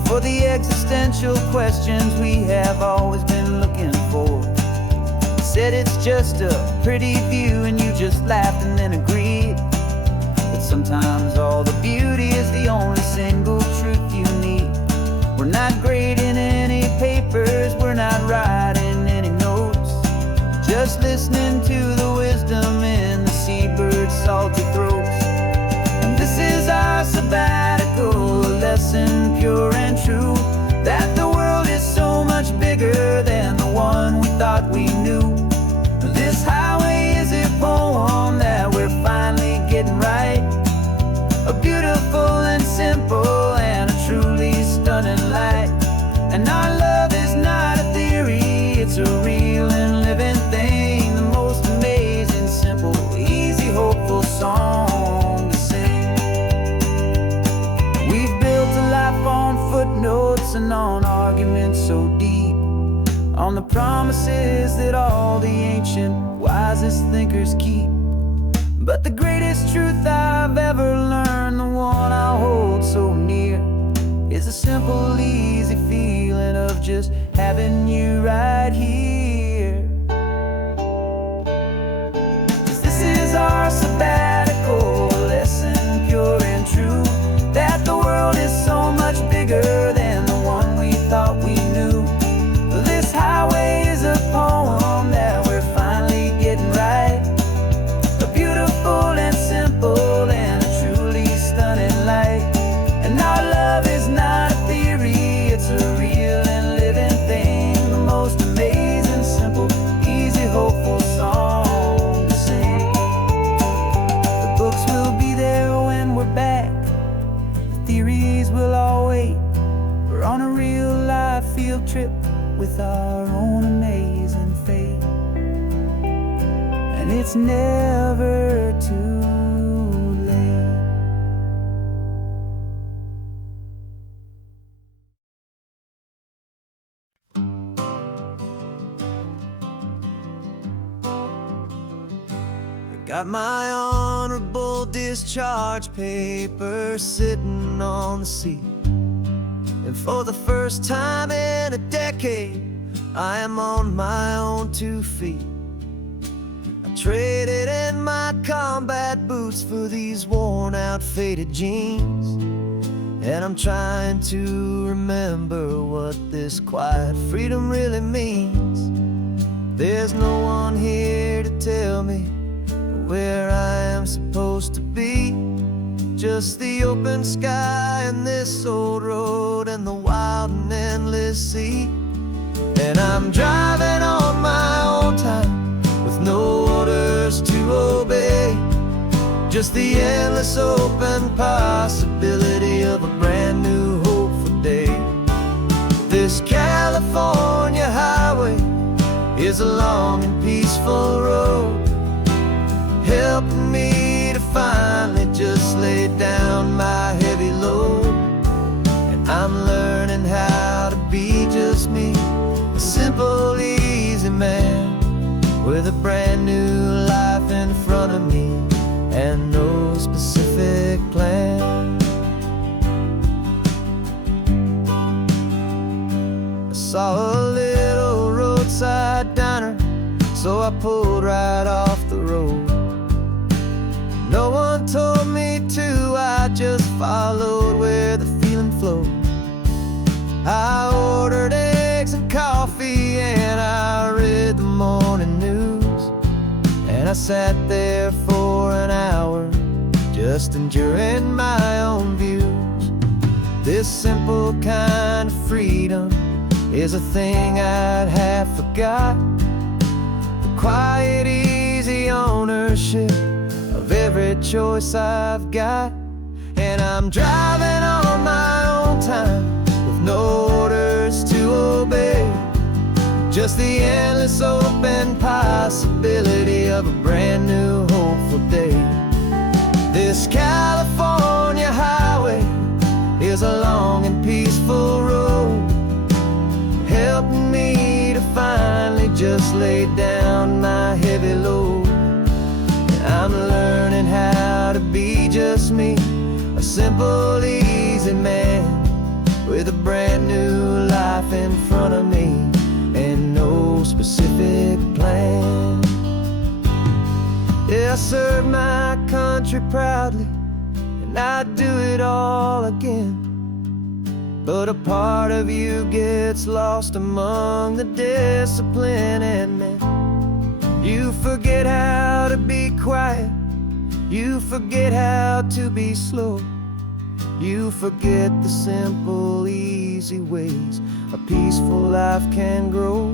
for the existential questions we have always been looking for. Said it's just a pretty view and you just laughed and then agreed. But sometimes all the beauty is the only single truth you need. We're not grading any papers, we're not writing any notes, just listening to the wisdom in the seabird's salty throats. And this is our sabbatical lesson, pure and true, that the world is so much bigger than the one we thought we knew. This highway is a poem that we're finally getting right. A beautiful and simple and a truly stunning light. And our love is not a theory, it's a real and living thing. The most amazing, simple, easy, hopeful song to sing. We've built a life on footnotes and on arguments so deep, on the promises that all the ancient, wisest thinkers keep. But the greatest truth I've ever learned, the one I hold so near, is a simple, easy feeling of just having you right here. 'Cause this is our sabbatical lesson, pure and true, that the world is so much bigger than the one we thought we knew. This highway is a poem that we're finally getting right. A beautiful and simple and a truly stunning light. And our love is not a theory, it's a real and living thing. The most amazing, simple, easy, hopeful song to sing. The books will be there when we're back, the theories will all wait. We're on a real life field trip with our own amazing fate. And it's never too late. I got my honorable discharge paper sitting on the seat, and for the first time in a decade, I am on my own 2 feet. I traded in my combat boots for these worn out, faded jeans, and I'm trying to remember what this quiet freedom really means. There's no one here to tell me where I am supposed to be, just the open sky and this old road and the wild and endless sea. And I'm driving on my own time with no orders to obey, just the endless open possibility of a brand new hopeful day. This California highway is a long and peaceful road, helping me to finally just lay down my heavy load. And I'm learning how to be just me, a simple, easy man with a brand new life in front of me and no specific plan. I saw a little roadside diner, so I pulled right off the road. No one told me to, I just followed where the feeling flowed. I ordered eggs and coffee and I read the morning news, and I sat there for an hour just enduring my own views. This simple kind of freedom is a thing I'd have forgot. The quiet, easy ownership of every choice I've got. And I'm driving on my own time with no orders to obey. Just the endless open possibility of a brand new hopeful day. This California highway is a long and peaceful road, helping me to finally just lay down my heavy load. And I'm learning how to be just me, a simple, easy man with a brand new life in front of me and no specific plan. Yeah, I serve my country proudly, and I'd do it all again. But a part of you gets lost among the discipline, and man, you forget how to be quiet, you forget how to be slow, you forget the simple, easy ways a peaceful life can grow.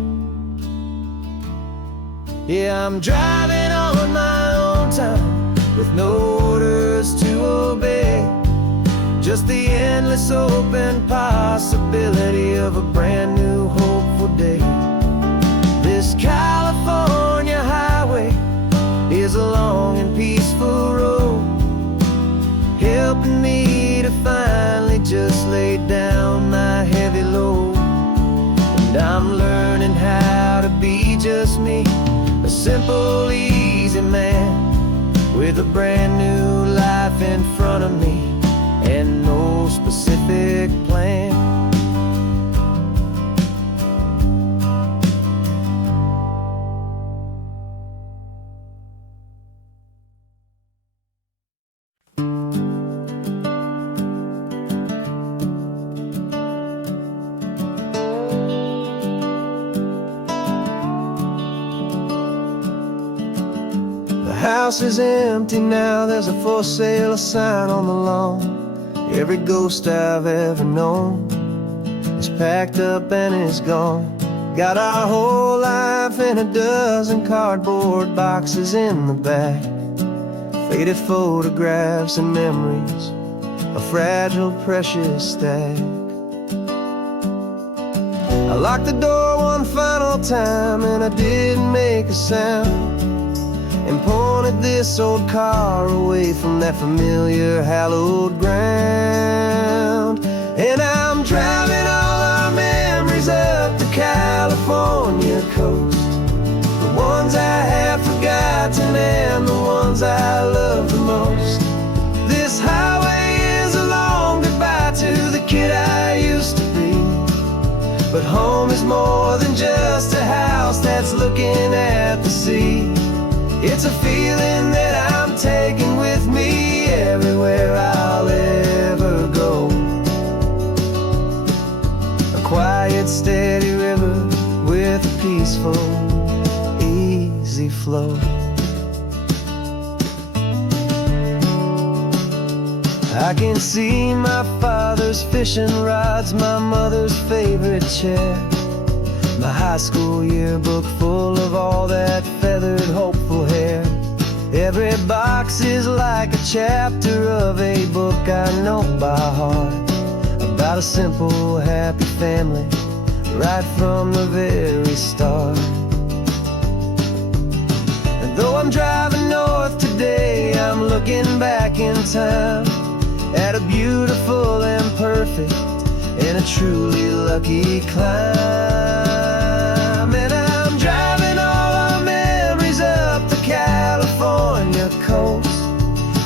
Yeah, I'm driving on my own time with no orders to obey. Just the endless open possibility of a brand new hopeful day. This California highway is a long and peaceful road, helping me to finally just lay down my heavy load. And I'm learning how to be just me, a simple, easy man with a brand new life in front of me and no specific plan. The house is empty now, there's a for sale sign on the lawn. Every ghost I've ever known is packed up and is gone. Got our whole life in a dozen cardboard boxes in the back, faded photographs and memories, a fragile, precious stack. I locked the door one final time and I didn't make a sound, and pointed this old car away from that familiar hallowed ground. And I'm driving all our memories up the California coast, the ones I have forgotten and the ones I love the most. This highway is a long goodbye to the kid I used to be, but home is more than just a house that's looking at the sea. It's a feeling that I'm taking with me everywhere I'll ever go. A quiet, steady river with a peaceful, easy flow. I can see my father's fishing rods, my mother's favorite chair, my high school yearbook full of all that feathered, hopeful hair. Every box is like a chapter of a book I know by heart, about a simple, happy family right from the very start. And though I'm driving north today, I'm looking back in time at a beautiful and perfect and a truly lucky climb. And I'm driving all our memories up the California coast,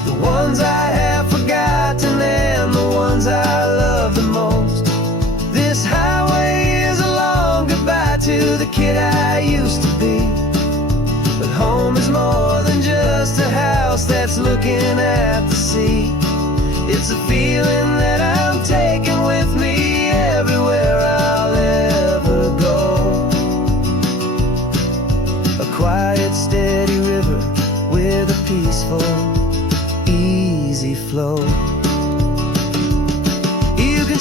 the ones I have forgotten and the ones I love the most. This highway is a long goodbye to the kid I used to be, but home is more than just a house that's looking at the sea. It's a feeling that I'm taking with me everywhere I'll ever go. A quiet, steady river with a peaceful, easy flow. You can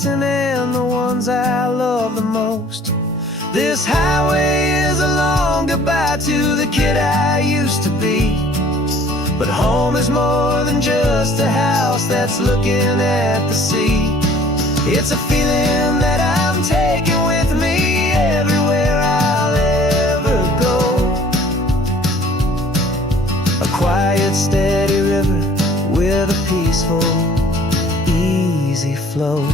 forgotten and the ones I love the most. This highway is a long goodbye to the kid I used to be. But home is more than just a house that's looking at the sea. It's a feeling that I'm taking with me everywhere I'll ever go. A quiet, steady river with a peaceful, easy flow.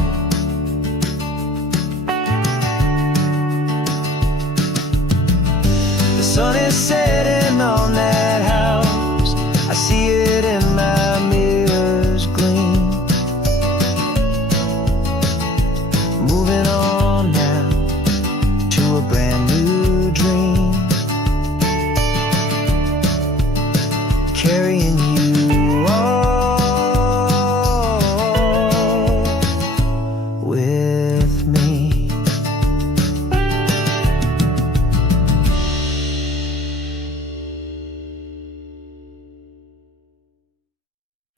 The sun is setting on that house. I see it